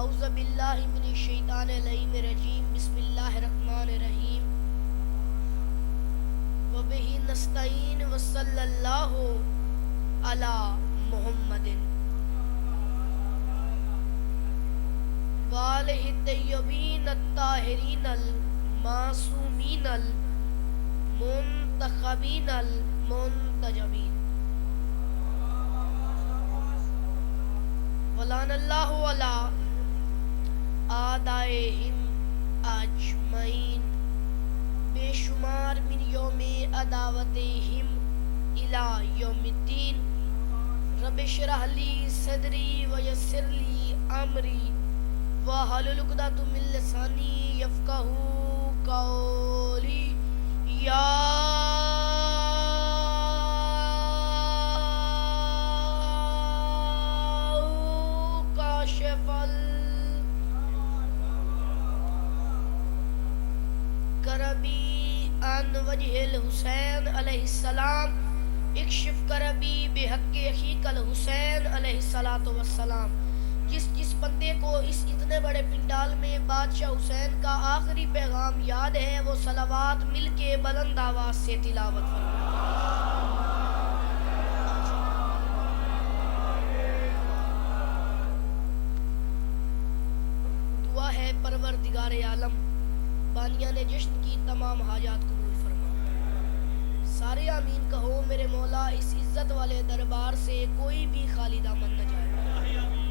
आउज़ुबिल्लाहि मिनश्शैतानिर्रजीम बिस्मिल्लाहिर्रहमानिर्रहीम व बिही नस्तईन व सल्लल्लाहु अला मुहम्मदिन व आलिहि तय्यबीन अत्ताहिरीन अल मासूमीन अल मुंतखबीन अल मुंतजबीन वलानल्लाहु अला आदाइहिम अजमईन बेशुमार मिन यौमे अदावतिहिम इला यौमिद्दीन रब्बि इश्रह ली सदरी व यस्सिर ली अमरी वहलुल उक़दतम मिन लिसानी यफ़क़हू क़ौली या काशिफ़ल करबी अन वजहिल हुसैन अलैहिस्सलाम इक्शिफ करबी बेहक़्क़ि अख़ीकल हुसैन अलैहिस्सलातु वस्सलाम। जिस बंदे को इस इतने बड़े पिंडाल में बादशाह हुसैन का आखिरी पैगाम याद है वो सलावात मिल के बुलंद आवाज़ से तिलावत फरमाए। दुआ है परवरदिगार आलम बानिया ने जश्न की तमाम हाजात कबूल फरमा। सारे आमीन कहो मेरे मौला इस इज़्ज़त वाले दरबार से कोई भी खाली दामन न जाए।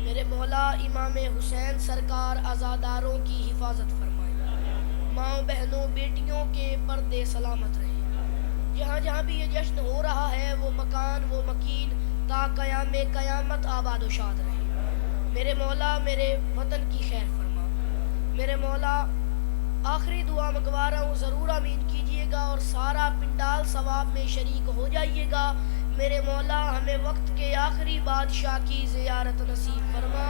मेरे मौला इमाम हुसैन सरकार आज़ादारों की हिफाजत फरमाए। माओ बहनों बेटियों के पर्दे सलामत रहे। जहाँ जहाँ भी ये जश्न हो रहा है वो मकान वो मकीन ता क़यामे क़यामत आबाद व शाद रहे। मेरे मौला मेरे वतन की खैर फरमा। मेरे मौला आखिरी दुआ मंगवा रहा हूँ ज़रूर आमीन कीजिएगा और सारा पिंडाल सवाब में शरीक हो जाइएगा। मेरे मौला हमें वक्त के आखिरी बादशाह की ज़ियारत नसीब फरमा।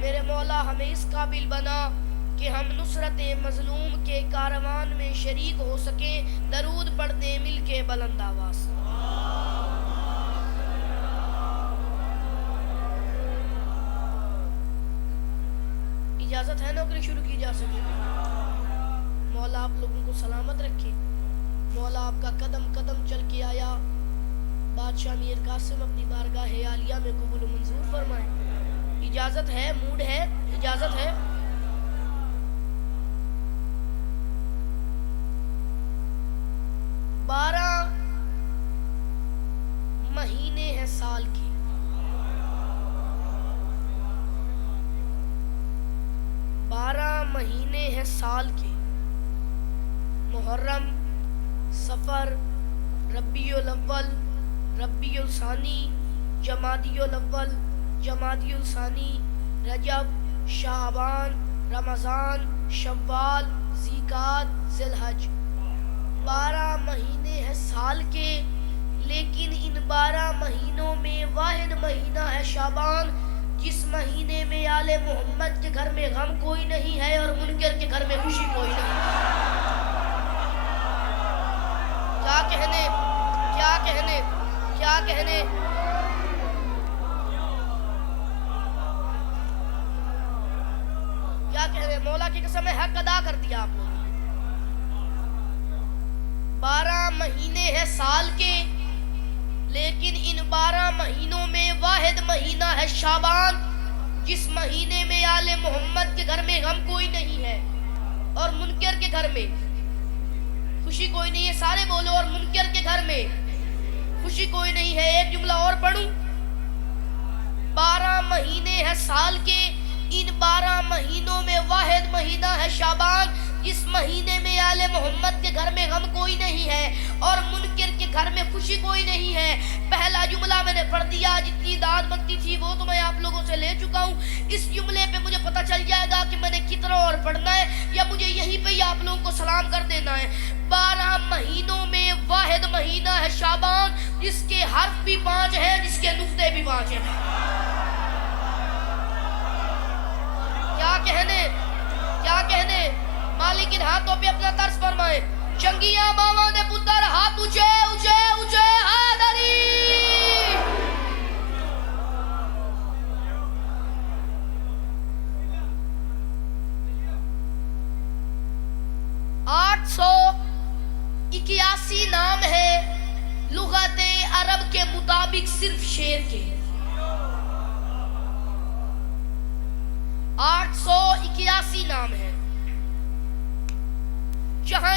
मेरे मौला हमें इस काबिल बना कि हम नुसरत मज़लूम के कारवान में शरीक हो सकें। दरूद पढ़ने मिल के बुलंद आवाज़। इजाज़त है नौकरी शुरू की जा सके। मौला आप लोगों को सलामत रखे। मौला आपका कदम कदम चल के आया बादशाह मीर कासिम अपनी बारगाह आलिया में कबूल मंजूर फरमाए। इजाज़त है मूड है इजाज़त है। बारह महीने हैं साल के। महीने हैं साल के। मुहर्रम सफ़र रब्बियुल अव्वल रब्बियुल सानी जमादियुल अव्वल जमादियुल सानी रजब शाबान रमज़ान शव्वाल ज़िकात ज़िलहज। 12 महीने हैं साल के लेकिन इन 12 महीनों में वाहिद महीना है शाबान जिस महीने में आले मोहम्मद के घर में गम कोई नहीं है और मुनकर के घर में खुशी कोई नहीं है। क्या कहने क्या कहने क्या कहने। क्या कहने मौला की कसम है हक अदा कर दिया आप लोगों ने। 12 महीने हैं साल के लेकिन इन 12 महीनों में वाहिद महीना है शाबान जिस महीने में आले मोहम्मद के घर में गम कोई नहीं है और मुनकर के घर में खुशी कोई नहीं है। सारे बोलो और मुनकर के घर में खुशी कोई नहीं है। एक जुमला और पढ़ूं। 12 महीने हैं साल के इन 12 महीनों में वाहिद महीना है शाबान जिस महीने में आले मोहम्मद के घर में गम कोई नहीं है और मुनकर के घर में खुशी कोई नहीं है। पहला जुमला मैंने पढ़ दिया। जितनी दाद बनती थी वो तो मैं आप लोगों से ले चुका हूँ। इस जुमले पे मुझे पता चल जाएगा कि मैंने कितना और पढ़ना है या मुझे यहीं पे ही आप लोगों को सलाम कर देना है। 12 महीनों में वाहिद महीना है शाबान जिसके हर्फ भी 5 हैं जिसके नुक्ते भी 5 हैं। क्या कहने मालिक इन हाथों पे अपना तर्स फरमाए। चंगिया मामा दे पुत्र हाथ ऊंचे ऊंचे ऊंचे हादरी।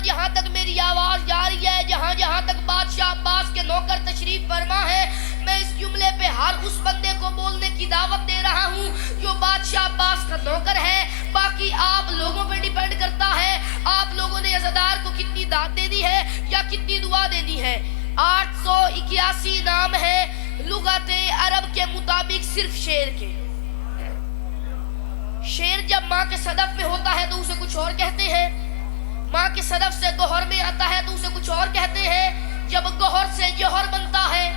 जहां तक मेरी आवाज जा रही है, जहां जहां तक बादशाह अब्बास के नौकर तशरीफ फरमा है, मैं इस जुमले पे हर उस बंदे को बोलने की दावत दे रहा हूं जो बादशाह अब्बास का नौकर है। बाकी आप लोगों पे डिपेंड करता है, आप लोगों ने अज़ादार को कितनी दाद देनी है या कितनी दुआ देनी है। 881 नाम है लुगते अरब के मुताबिक सिर्फ शेर के। शेर जब माँ के सदफ में होता है तो उसे कुछ और कहते हैं, माँ के सदफ से गोहर में आता है तो उसे कुछ और कहते हैं, जब गोहर से जौहर बनता है,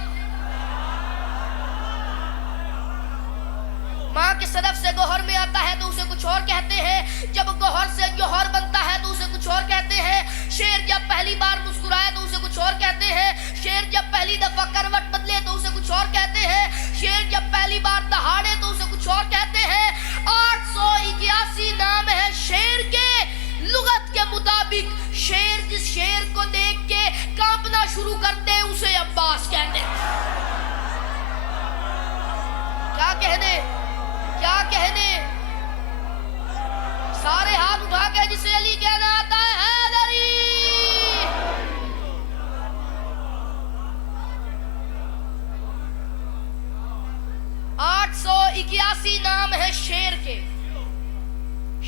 माँ के सदफ से गोहर में आता है तो उसे कुछ और कहते हैं, जब गोहर से जौहर बनता है तो उसे कुछ और कहते हैं। शेर जब पहली बार मुस्कुराए तो उसे कुछ और कहते हैं, शेर जब पहली दफा करवट बदले तो उसे कुछ और कहते हैं, शेर जब पहली बार दहाड़े तो उसे कुछ और कहते हैं। 881 नाम है शेर के लुगत के मुताबिक। शेर जिस शेर को देख के कांपना शुरू कर दे उसे अब्बास कहते हैं। क्या कहने, क्या कहने, सारे हाथ उठा के जिसे अली कहना आता है हैदरी। 881 नाम है शेर के।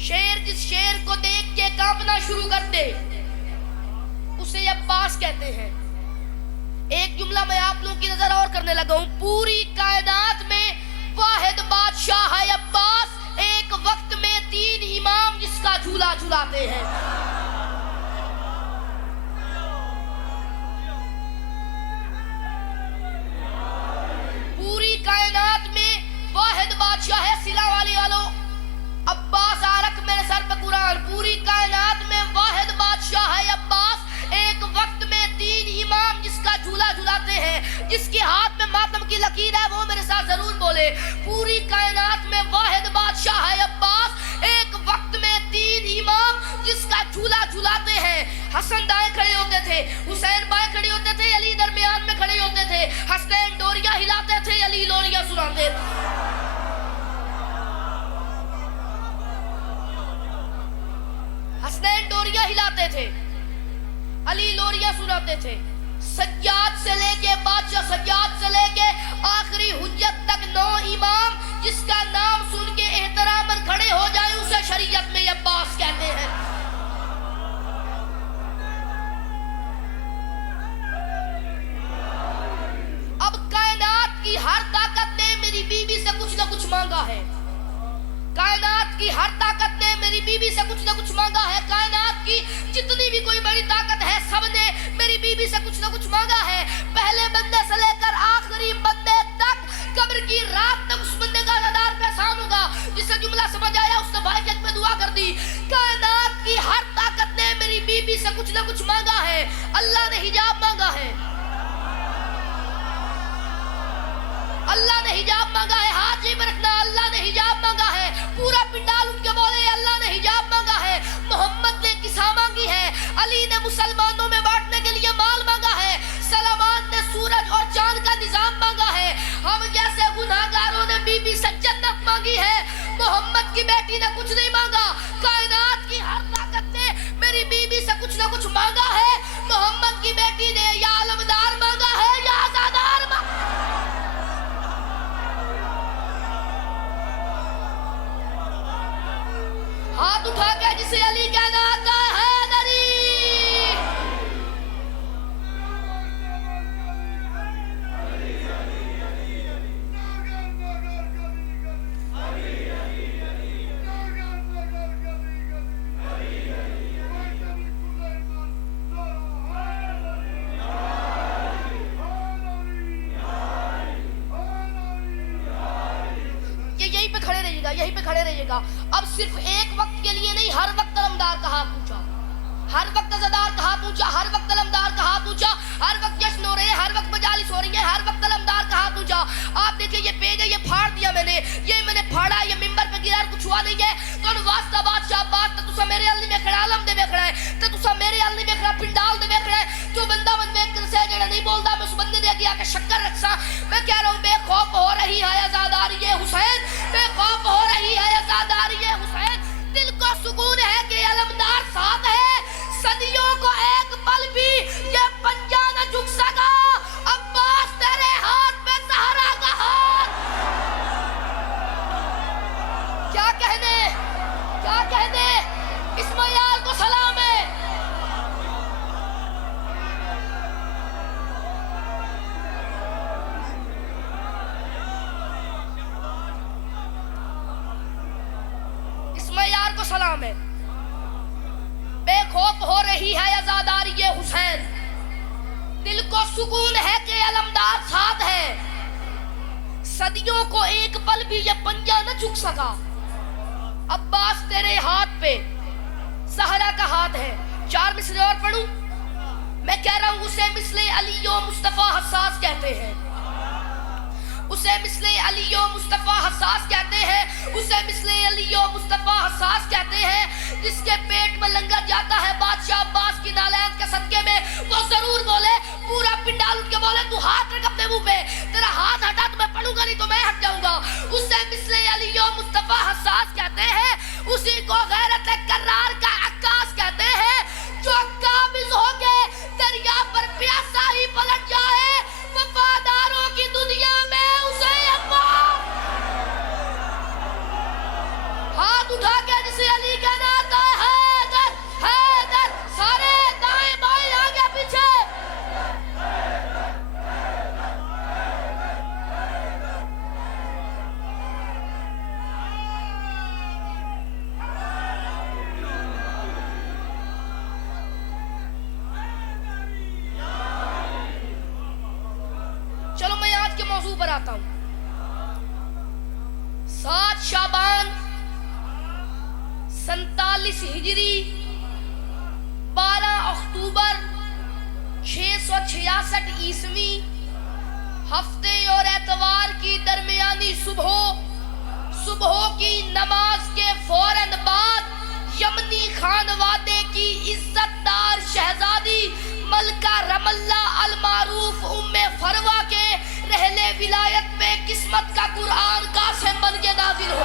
शेर जिस शेर को देख के कांपना शुरू कर दे उसे अब्बास कहते हैं। एक जुमला मैं आप लोगों की नजर और करने लगा हूं। पूरी कायनात में वाहिद बादशाह है अब्बास, एक वक्त में 3 इमाम जिसका झूला झूलाते हैं। पूरी कायनात में वाहिद बादशाह है, सिला वाली वालों अब्बास आरक मेरे सर पे कुरान। पूरी कायनात में वाहिद बादशाह है अब्बास, एक वक्त में 3 इमाम जिसका झूला झूलाते हैं। जिसके हाथ में मातम की लकीर है वो मेरे साथ जरूर बोले। पूरी कायनात में वाहिद बादशाह है अब्बास, एक वक्त में 3 इमाम जिसका झूला झूलाते हैं। हसन दाएं खड़े होते थे, हुसैन बाएं खड़े होते थे, अली दरमियान में खड़े होते थे। हसनैन डोरिया हिलाते थे, अली लोरिया सुनाते थे। हसनैन डोरिया हिलाते थे, अली लोरिया सुनाते थे। सज्जाद से लेके बादशाह सज्जाद से लेके आखिरी हुज्जत तक 9 इमाम जिसका नाम सुन के एहतरामन खड़े हो जाए उसे शरीयत में अब्बास कहते हैं। अब कायनात की हर ताकत ने मेरी बीवी से कुछ ना कुछ मांगा है। कायनात की हर ताकत ने मेरी बीवी से कुछ ना कुछ मांगा है। कायनात की जितनी भी कोई बड़ी ताकत है सबने मेरी बीवी से कुछ ना कुछ मांगा है। पहले बंदे से लेकर आखिरी बंदे तक कब्र की रात तक उस बंदे का अज़ादार परेशान होगा। जिससे जुमला समझ आया उसने भाई के में दुआ कर दी। कायनात की हर ताकत ने मेरी बीवी से कुछ ना कुछ मांगा है। अल्लाह ने हिजाब मांगा है, अल्लाह ने हिजाब मांगा है। हाथ जी में रखना, अल्लाह ने हिजाब मांगा है। पूरा पिंडाल उठ के बोले अल्लाह ने हिजाब मांगा है। मोहम्मद ने किसा मांगी है, अली ने मुसलमानों में बांटने के लिए माल मांगा है, सलमान ने सूरज और चांद का निजाम मांगा है। हम जैसे गुनाहगारों ने बीबी से जन्नत मांगी है। मोहम्मद की बेटी ने कुछ नहीं मांगा। कायनात की हर ताकत ने मेरी बीबी से कुछ ना कुछ मांगा है। मोहम्मद की बेटी ने या अलमदार मांगा है या आजादार मांगा। हाथ उठा के जिसे अली कहना आता है हैदरी। यहीं पे खड़े रहिएगा, यहीं पे खड़े रहिएगा। अब सिर्फ एक वक्त के लिए नहीं, हर वक्त अलमदार का हाथ ऊंचा, हर वक्त अज़ादार का हाथ ऊंचा, हर वक्त अलमदार का हाथ ऊंचा, हर वक्त जश्न हो रहे हैं, हर वक्त मजालिस हो रही है, हर वक्त अलमदार का हाथ ऊंचा। आप देखिए ये पेज है, ये फाड़ दिया मैंने, ये मैंने फाड़ा, ये मिंबर पे गिरा, कुछ हुआ नहीं है। तो वास्ता बादशाह बात तो तुसा मेरे अल्ली में खड़ा, आलम दे खड़ा है, तो तुसा मेरे अल्ली में खड़ा, पिंडाल दे खड़ा है। जो बंदा मन में कर से जेड़ा नहीं बोलदा मैं उस बंदे दे आके शक्कर रखसा। मैं कह रहा हूं बेखौफ हो रही है आजादारी हुसैन, बेखौफ हो रही है आजादारी हुसैन। दिल को सुकून है कि अलमदार साथ है, सदियों को नाम है। बेखौफ हो रही है आजादारी ये हुसैन, दिल को सुकून है कि अलमदार साथ है। सदियों को एक पल भी ये पंजा न झुक सका। अब्बास तेरे हाथ पे सहरा का हाथ है। 4 मिसरे और पढ़ूं? मैं कह रहा हूं उसे मिसले अलीयो मुस्तफा हसास कहते हैं। उसे मिसले अलीयो मुस्तफा हसास कहते हैं। उसे मिसले अलीयो मुस्तफा हसास कहते हैं। जिसके पेट में लंगर जाता है बादशाह अब्बास की नालैत के सदके में, वो जरूर बोले, पूरा पिंडाल उठ के बोले, तू हाथ रख अपने मुंह पे, तेरा हाथ हटा तो मैं पढ़ूंगा, नहीं तो मैं हट जाऊंगा। उसे मिसले अलीयो मुस्तफा हसास कहते हैं। उसी को गैरत करार का अक्कास कहते हैं। जो काबिज हो के दरिया पर प्यासा ही पलट जाए, वफादारों की दुनिया में उसे अब्बास। हाथ उठा के जिसे अली कहना आता है, हैदर हैदर, सारे दाएं बाएं आगे पीछे। चलो मैं आज के मौजू पर आता हूं। 7 शाबान 47 हिजरी 12 अक्टूबर 666 ईस्वी, हफ्ते और एतवार की दरमियानी सुबह की नमाज के फौरन बाद यमनी खानवादे की इज्जतदार शहजादी मलका रमल्ला अल मारूफ उम्मे फरवा के रहले विलायत पे किस्मत का कुरान कासिम बन के नाजिल हो।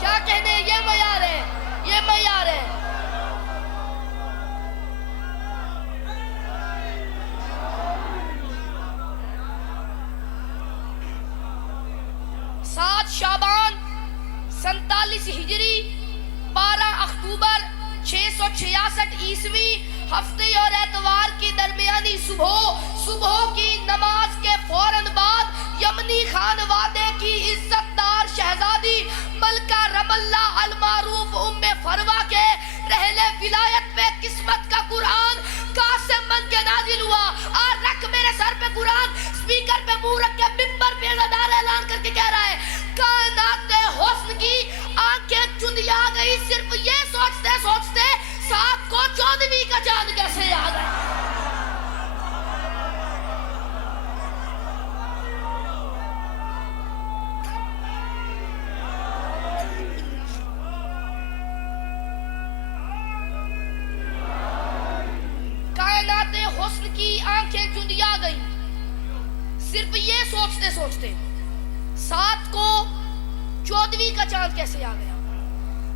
क्या कहने, ये मयार है, ये मयार है। शाबान 47 हिजरी 12 अक्टूबर 666 ईस्वी, हफ्ते और एतवार की दरमियानी सुबह की नमाज के फौरन बाद यमनी खानवादे की इज्जतदार शहजादी मलका रमल्ला अल मारूफ उम्मे फरवा के रहले विलायत पे किस्मत का कुरान कासिम बन के नाजिल हुआ। और रख मेरे सर पे कुरान, स्पीकर पे मुंह रख के मिंबर पे नदार ऐलान करके कह रहा है, कायनात हुस्न की आंखें चुंधिया गई सिर्फ ये सोचते सोचते, साथ को 14वीं का चांद कैसे आ गया। कायनात हुस्न की आंखें चुंधिया गई सिर्फ ये सोचते सोचते, साथ को 14वीं का चांद कैसे आ गया।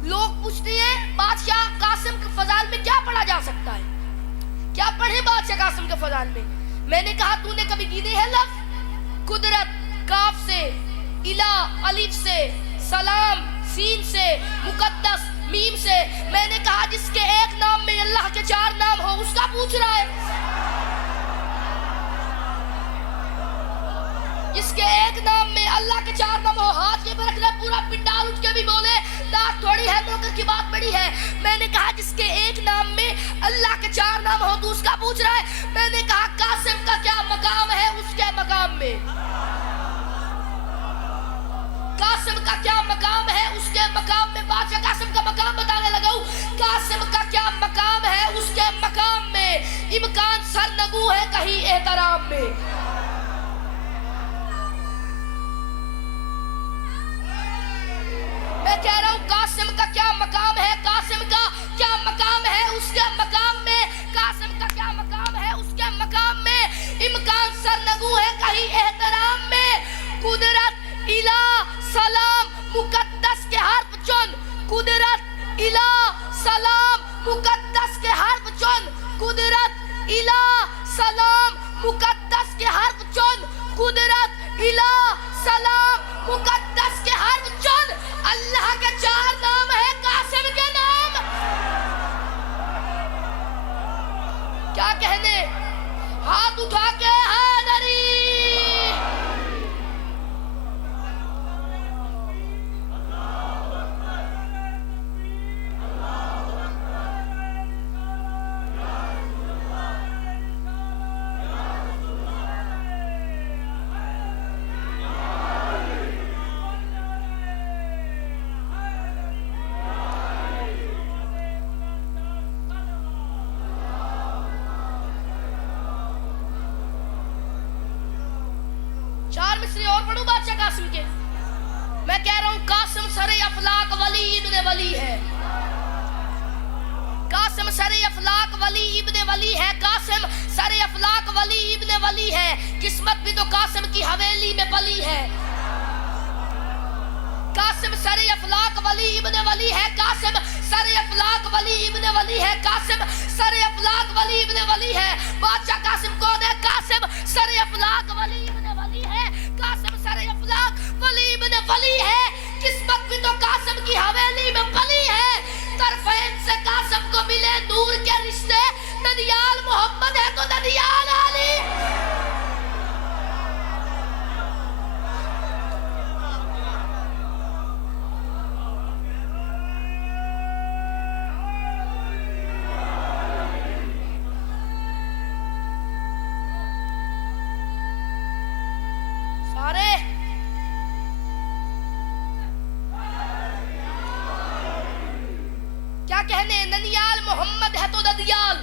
लोग पूछते हैं बादशाह कासिम के फजाल में क्या पढ़ा जा सकता है, क्या पढ़े बादशाह कासिम के फजाल में। मैंने कहा तूने कभी गिने हैं लफ्ज? कुदरत काफ से, इला अलिफ से, सलाम सीन से, मुकद्दस मीम से। मैंने कहा जिसके एक नाम में अल्लाह के 4 नाम हो उसका पूछ रहा है। जिसके एक नाम में अल्लाह के 4 नाम हो, हाथ के रख ले, पूरा पिंडाल उठ के भी बोले, दांत थोड़ी है, नौकर की बात बड़ी है। मैंने कहा जिसके एक नाम में अल्लाह के 4 नाम हो तो उसका पूछ रहा है। मैंने कहा कासिम का क्या मकाम है उसके मकाम में, कासिम का क्या मकाम है उसके मकाम में। बादशाह कासिम का मकाम बताने लगा हूं। कासिम का क्या मकाम है उसके मकाम में, इम्कान सरनगू है कहीं एहतराम में। मैं कह रहा हूं कासिम का क्या मकाम है, कासिम का क्या मकाम है उसके मकाम में, कासिम का क्या मकाम है उसके मकाम में। इम्कान सरनगू है कहीं एहतराम में। कुदरत इला सलाम मुकद्दस के हर्फ चुन, कुदरत इला सलाम मुकद्दस के हर्फ चुन, कुदरत इला सलाम मुकद्दस के हर्फ चुन, कुदरत इला सलाम मुकद्दस के हर्फ चुन। अल्लाह के 4 नाम है, कासिम के नाम क्या कहने। हाथ उठा के हैदरी। मिसरे और पढ़ूं बादशाह कासिम के? मैं कह रहा हूं कासिम सरे अफलाक वली इब्ने वली है। कासिम सरे अफलाक वली इब्ने वली है। कासिम सरे अफलाक वली इब्ने वली है। किस्मत भी तो कासिम की हवेली में पली है। कासिम सरे अफलाक वली इब्ने वली है। कासिम सरे अफलाक वली इब्ने वली है। कासिम सरे अफलाक वली इब्ने वली है। बादशाह कासिम कौन है? कासिम सरे अफलाक वली इब्ने वली है। कासिम सरे अफलाक वली इब्ने वली है। किस्मत भी तो कासिम की हवेली में पली है। तरफैन से कासिम को मिले नूर के रिश्ते। नदियाल मोहम्मद है तो नदियाल अली। सारे क्या कहने, ननियाल मोहम्मद है तो ददियाल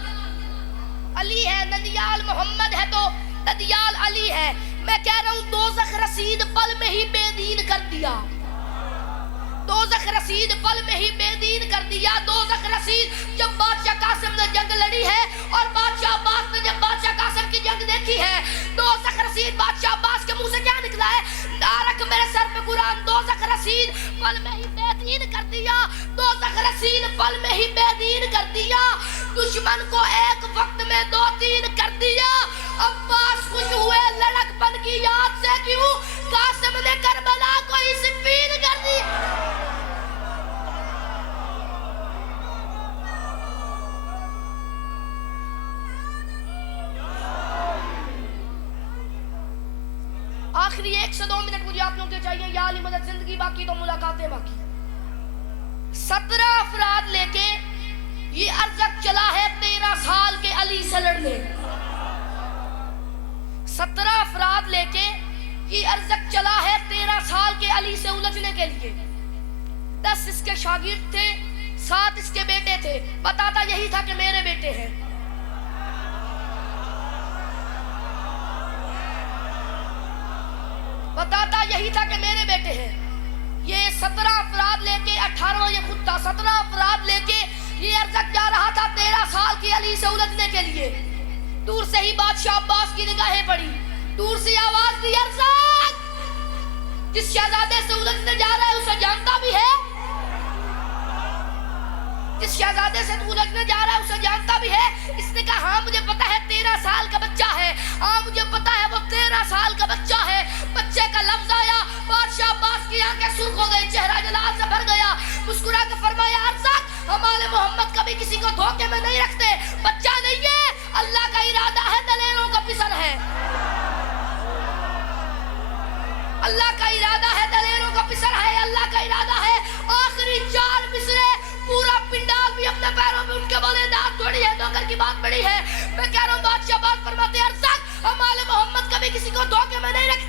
अली है। ननियाल मोहम्मद है तो ददियाल अली है। मैं कह रहा हूं दोज़ख रसीद पल में ही बेदीन कर दिया। दोज़ख रसीद पल में ही बेदीन कर दिया। दोज़ख रसीद जब बादशाह कासिम ने जंग लड़ी है और बादशाह अब्बास ने जब बादशाह कासिम की जंग देखी है, दोज़ख रसीद बादशाह अब्बास के मुंह से क्या निकला है? नारक मेरे सर पे कुरान। दोज़ख रसीद पल में ही बेदीन कर दिया। दोज़ख रसीद पल में ही बेदीन कर दिया। दुश्मन को एक वक्त में 2-3 कर दिया। अब्बास खुश हुए लड़कपन की याद से, क्यों? कासिम ने करबला को ही सिफ़ीन कर दी। आखिरी 1 से 2 मिनट मुझे आप लोगों के चाहिए। या अली मदद, जिंदगी बाकी तो मुलाकातें बाकी। 17 अफराद लेके ये अरज़क चला है 13 साल के अली से लड़ने। 17 अफराद लेके ये अरज़क चला है 13 साल के अली से उलझने के लिए। 10 इसके शागिर्द थे, 7 इसके बेटे थे। बताता यही था कि मेरे बेटे हैं। बताता यही था कि मेरे बेटे हैं। ये 17 अफराद लेके 18वां ये खुद था। 17 अफराद लेके ये अरज़क जा रहा था 13 साल की अली से उलझने के लिए। दूर से ही बादशाह अब्बास की निगाहें पड़ी। दूर से आवाज दी, अरज़क! जिस शहजादे से उलझने जा रहा है उसे जानता भी है? जिस शहजादे से तू उलझने जा रहा है उसे जानता भी है? इसने कहा हाँ मुझे पता है, 13 साल का बच्चा है। हाँ मुझे पता है वो 13 साल का बच्चा है। बच्चे का लफ्ज आया, बादशाह अब्बास की आंखें सुर्ख हो गई, चेहरा जलाल से भर गया। मुस्कुरा के फरमाया, अरज़क हमारे मोहम्मद कभी किसी को धोखे में नहीं रखते। बच्चा नहीं है, अल्लाह का इरादा है, दलेरों का पिसर है। अल्लाह का इरादा है, दलेरों का पिसर है। अल्लाह का इरादा है। आखिरी 4 मिसरे पूरा पिंडाल भी अपने पैरों में उनके बोले, दांत थोड़ी है, नौकर की बात बड़ी है। मैं कह रहा हूँ बादशाह बात फरमाते, अरज़क हमारे मोहम्मद कभी किसी को धोखे में नहीं रखते।